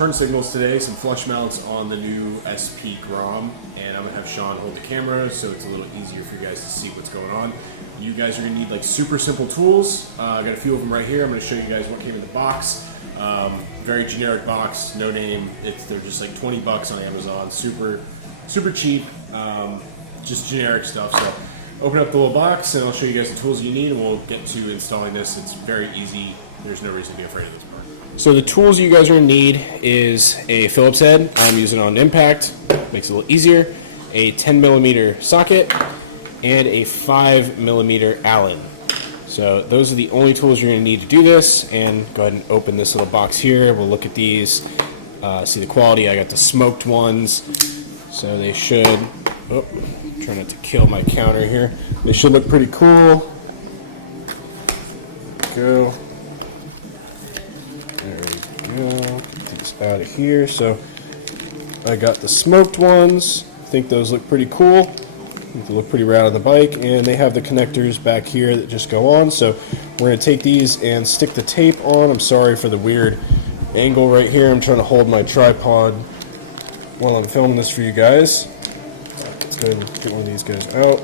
turn signals today, some flush mounts on the new SP Grom, and I'm gonna have Sean hold the camera so it's a little easier for you guys to see what's going on. You guys are gonna need like super simple tools. I got a few of them right here. I'm gonna show you guys what came in the box. Very generic box, no name. They're just like 20 bucks on Amazon, super cheap, just generic stuff. So open up the little box and I'll show you guys the tools you need, and we'll get to installing this. It's very easy. There's no reason to be afraid of this part. So the tools you guys are going to need is a Phillips head. I'm using it on impact. Makes it a little easier. A 10mm socket and a 5mm Allen. So those are the only tools you're going to need to do this. And go ahead and open this little box here. We'll look at these, see the quality. I got the smoked ones. So they should, try not to kill my counter here. They should look pretty cool. Go. There we go. Get these out of here. So I got the smoked ones. I think those look pretty cool. I think they look pretty rad on the bike, and they have the connectors back here that just go on. So we're going to take these and stick the tape on. I'm sorry for the weird angle right here. I'm trying to hold my tripod while I'm filming this for you guys. Let's go ahead and get one of these guys out.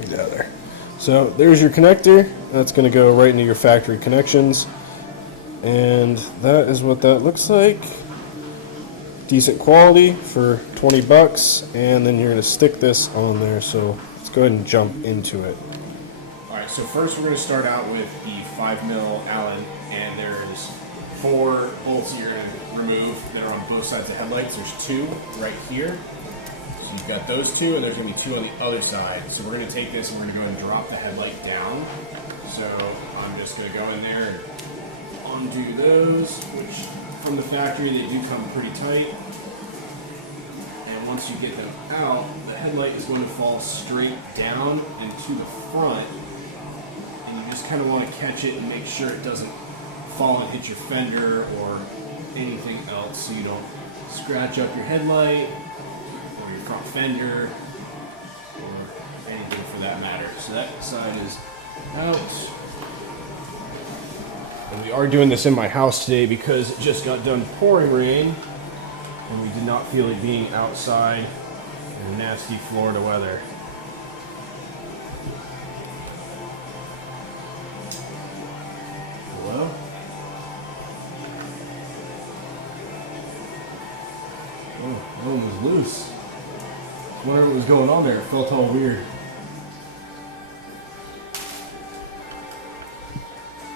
Get out of there. So there's your connector. That's going to go right into your factory connections. And that is what that looks like. Decent quality for 20 bucks. And then you're going to stick this on there. So let's go ahead and jump into it. Alright, so first we're going to start out with the 5mm Allen. And there's 4 bolts you're going to remove that are on both sides of the headlights. There's 2 right here. So you've got those 2, and there's going to be 2 on the other side. So we're going to take this and we're going to go and drop the headlight down. So I'm just going to go in there and undo those, which from the factory they do come pretty tight. And once you get them out, the headlight is going to fall straight down and to the front. And you just kind of want to catch it and make sure it doesn't fall and hit your fender or anything else, so you don't scratch up your headlight or your front fender or anything for that matter. So that side is out. And we are doing this in my house today because it just got done pouring rain and we did not feel it being outside in nasty Florida weather. Hello? Oh, that one was loose. Whatever was going on there, it felt all weird.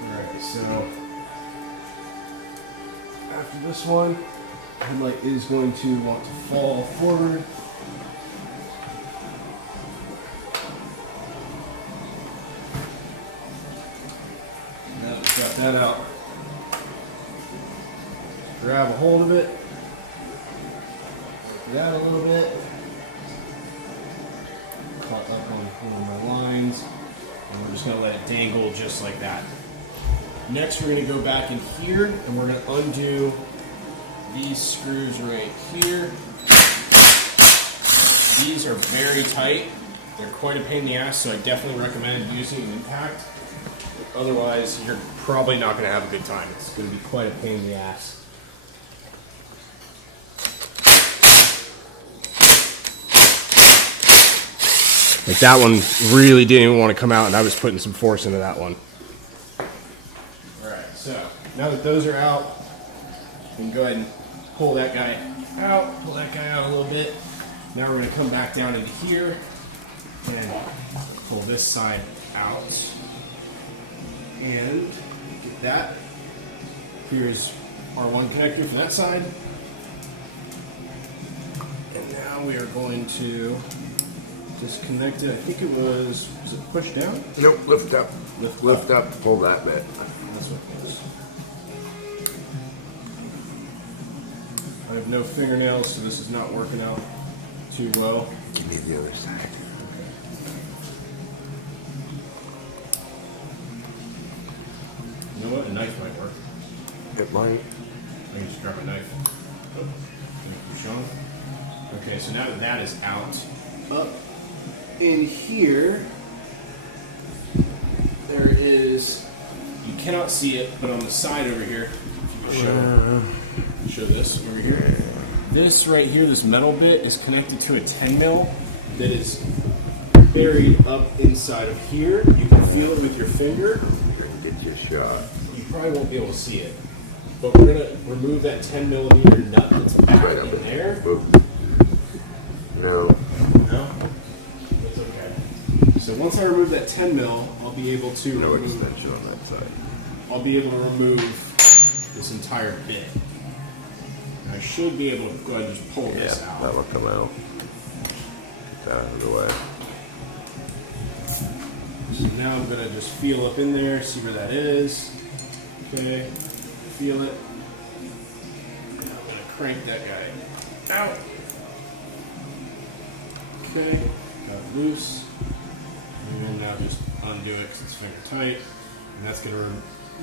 Alright, so after this one, the headlight is going to want to fall forward. Now that we've got that out, grab a hold of it. That a little bit. Caught up on one of my lines, and we're just going to let it dangle just like that. Next, we're going to go back in here and we're going to undo these screws right here. These are very tight. They're quite a pain in the ass, so I definitely recommend using an impact. Otherwise, you're probably not going to have a good time. It's going to be quite a pain in the ass. Like that one really didn't even want to come out, and I was putting some force into that one. Alright, so now that those are out, we can go ahead and pull that guy out, a little bit. Now we're going to come back down into here and pull this side out. And get that. Here's our one connector for that side. And now we are going to disconnect it. I think it was it push down? Nope, lift up. Lift up, pull that bit. That's what it is. I have no fingernails, so this is not working out too well. Give me the other side. You know what? A knife might work. It might. I can just grab a knife. Oh, thank you, Sean. Okay, so now that that is out, up in here, there is, you cannot see it, but on the side over here, show this over here. This right here, this metal bit, is connected to a 10 mil that is buried up inside of here. You can feel it with your finger. Get you a shot. You probably won't be able to see it, but we're gonna remove that 10 millimeter nut that's back Right up in there. No. No, that's okay. So once I remove that 10 mil, I'll be able to No remove. extension on that side. I'll be able to remove this entire bit. And I should be able to go ahead and just pull this out. That will come out. Get that out of the way. So now I'm gonna just feel up in there, see where that is. Okay, feel it. And I'm gonna crank that guy out. Okay, got it loose. And now just undo it because it's finger tight. And that's gonna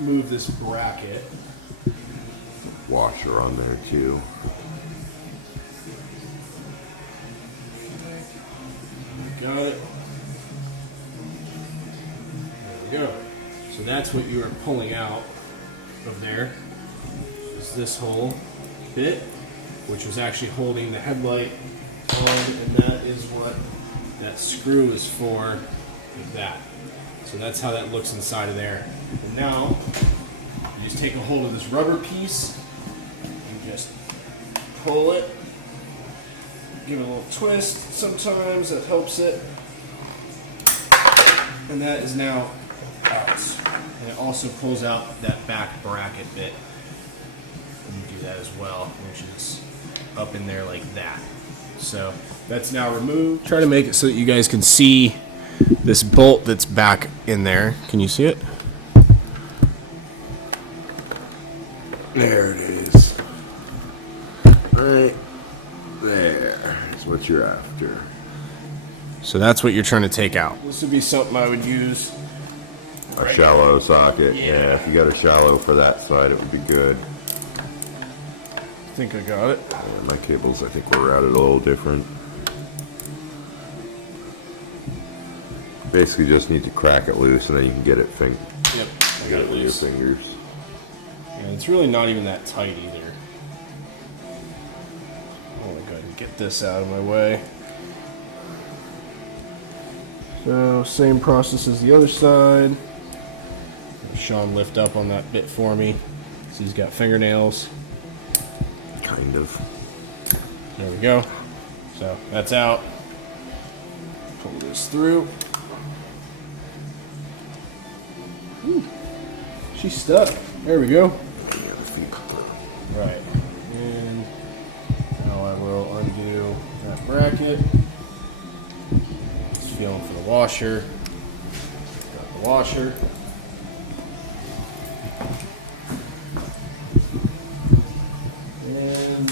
remove this bracket. Washer on there too. Got it. There we go. So that's what you are pulling out of there. Is this whole bit, which was actually holding the headlight on, and that is what that screw is for, like that. So that's how that looks inside of there. And now you just take a hold of this rubber piece and just pull it. Give it a little twist sometimes, that helps it. And that is now out. And it also pulls out that back bracket bit. And you do that as well, which is up in there like that. So that's now removed. Try to make it so that you guys can see this bolt that's back in there. Can you see it? There it is. Right there is what you're after. So that's what you're trying to take out. This would be something I would use. A shallow socket. Yeah, if you got a shallow for that side, it would be good. I think I got it. My cables, I think, were routed a little different. Basically, just need to crack it loose, and then you can get it. Yep, I got it with your loose. fingers. And it's really not even that tight either. I'm gonna go ahead and get this out of my way. So, same process as the other side. Sean lift up on that bit for me. So he's got fingernails. Kind of. There we go. So that's out. Pull this through. Whew. She's stuck. There we go. Right. And now I will undo that bracket. Just feeling for the washer. Got the washer. And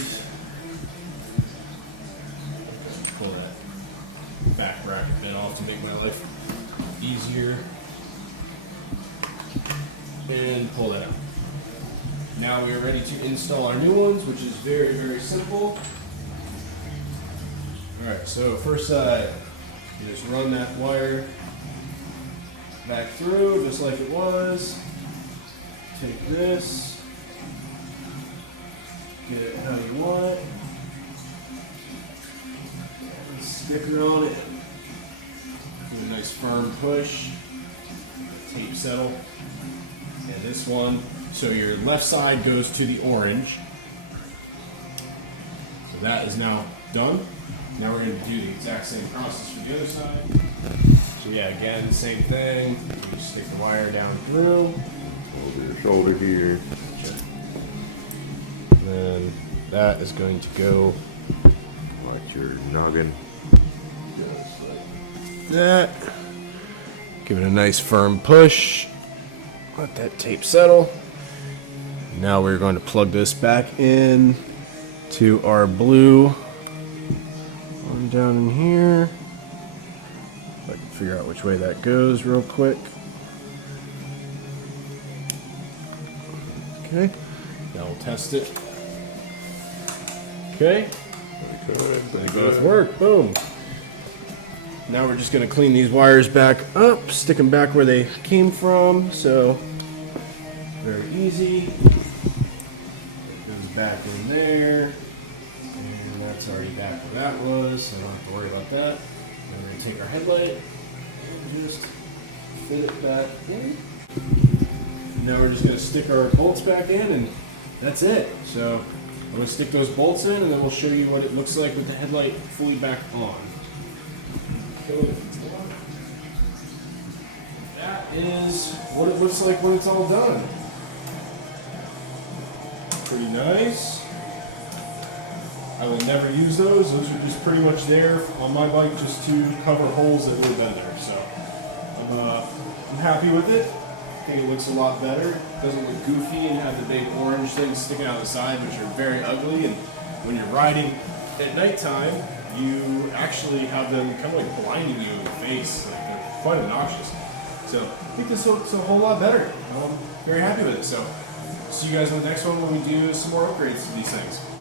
pull that back bracket bit off to make my life easier. And pull that out. Now we are ready to install our new ones, which is very, very simple. Alright, so first side, you just run that wire back through just like it was. Take this, get it how you want it. And sticker on it. Give it a nice firm push. Tape settle. And this one, so your left side goes to the orange. So that is now done. Now we're going to do the exact same process for the other side. So yeah, again, same thing. You just stick the wire down through. Over your shoulder here. And then that is going to go Watch your noggin. just like that. Give it a nice firm push. Let that tape settle. Now we're going to plug this back in to our blue one down in here. If I can figure out which way that goes real quick. Okay, now we'll test it. Okay, they both work. Boom. Now we're just going to clean these wires back up, stick them back where they came from. So, very easy. back in there. And that's already back where that was, so I don't have to worry about that. And we're going to take our headlight and just fit it back in. Now we're just going to stick our bolts back in, and that's it. So I'm going to stick those bolts in, and then we'll show you what it looks like with the headlight fully back on. That is what it looks like when it's all done. Pretty nice. I would never use those. Those are just pretty much there on my bike just to cover holes that would have been there. So I'm happy with it. I think it looks a lot better. It doesn't look goofy and have the big orange things sticking out the side, which are very ugly. And when you're riding at nighttime, you actually have them kind of like blinding you in the face. Like they're quite obnoxious. So I think this looks a whole lot better. I'm very happy with it. So see you guys in the next one when we do some more upgrades to these things.